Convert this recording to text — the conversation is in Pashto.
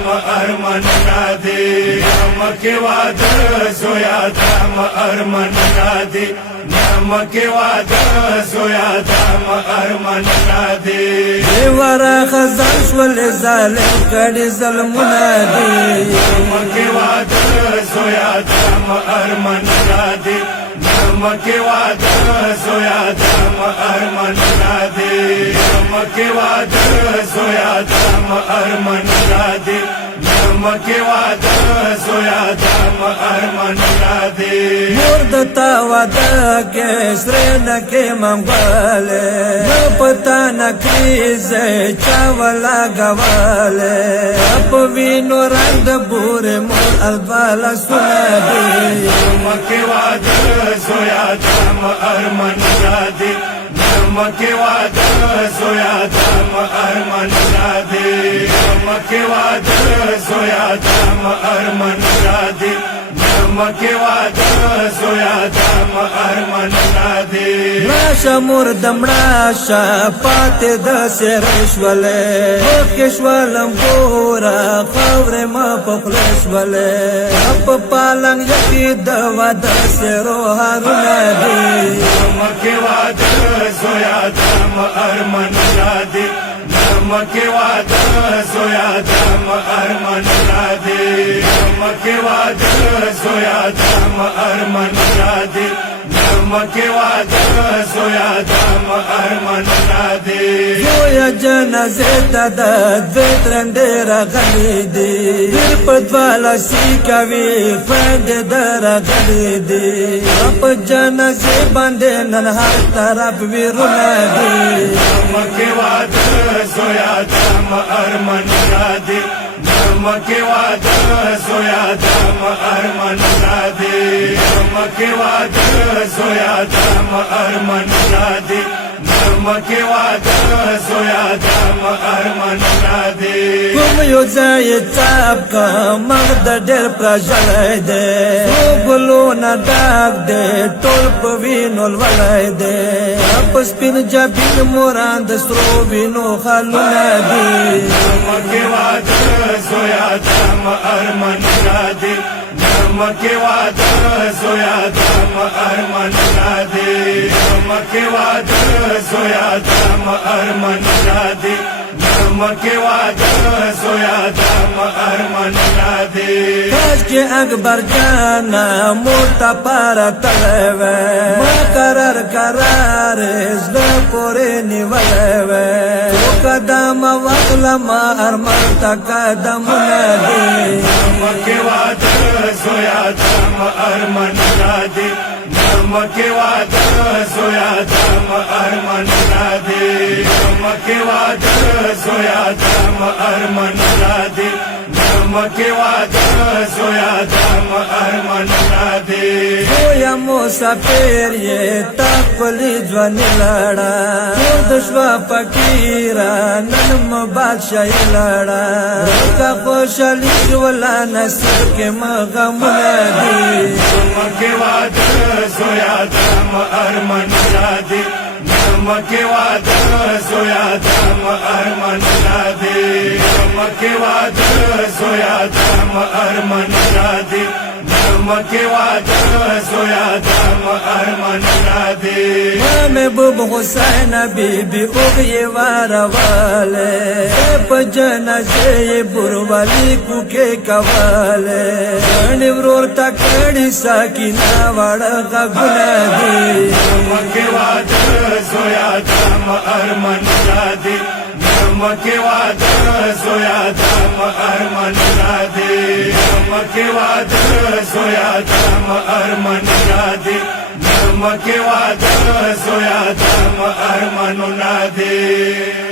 دم ارمانونه دي مکه واده زویا دم ارمانونه دي مکه واده زویا دم ارمانونه دي ورا خزان شول ظالم کړي ظلمونه دي مکه واده زویا دم ارمانونه دي مکه واده زویا دم ارمانونه دي مکه واده زویا دم ارمانونه دي مکه واده زویا دم ارمانونه دي مور دتا واده کې سره نکې منغواله پتا نکریزه چا ولا غواله اپ وینو رنگ بور مور الوالا سنا دي مکه واده زویا دم ارمانونه دي مکه واده زویا دم ارمانونه دي مکه واده زویا دم ارمانونه دي مکه واده زویا دم ارمانونه دي راشه مور دمړه شپات د سرشوله کښولم ګورا خور ما پخلش وله اپ پالنګ یکی د واده سرو هارونه دي مکه واده زویا دم ارمانونه دي مکه واده زویا دم ارمانونه دي مکه واده زویا دم ارمانونه دي مکه واده زویا دم ارمانونه دي زویا جنازه ته د درندې راغلي دي په دواله سی کوي فند درغلي دي په جنازه باندې نن هر طرف ویرونه دي مکه واده زویا دم ارمانونه دي مکه واده زویا دم ارمانونه دي مکه واده زویا دم ارمانونه دي مکه واده زویا دم ارمانونه دي کوم یو ځای تاب کا مغد ډېر پرځلای دي ګلونه ډاک دي ټول په وینو ولای دي په سپین جبین موران د سترو وینو خالونه دي مکه واده زویا دم ارمانونه دي مکه واده زویا دم ارمانونه دي مکه واده زویا دم ارمانونه دي مکه واده زویا دم ارمانونه دي کاش کې اکبر جانا موتا پارا تلوه ما قرار زده پوری نیولوه قدم وقلم ارمان تا قدم ندی مکه واده زویا دم ارمانونه دي مکه واده زویا دم ارمانونه دي مکه واده زویا دم ارمانونه دي مکه واده زویا دم ارمانونه دي زویا مسافر یې تخپلی ځوان لړا د شوا فقیرا نن مبادشاہ لړا کا خوشالي ولا نصر کې مغمونه دي مکه واده زویا دم ارمانونه دي مکه واده زویا دم ارمانونه دي مکه واده زویا دم ارمانونه دي مکه واده زویا دم ارمانونه دي محبوب حسین بیبی اوغی وارواله په جنازه بروالی کو کې کواله نورور تا کړي ساکینا وړ غونه دي مکه واده زویا دم ارمانونه دي مکه واده زویا دم ارمانونه دي مکه واده زویا دم ارمانونه دي مکه واده زویا دم ارمانونه دي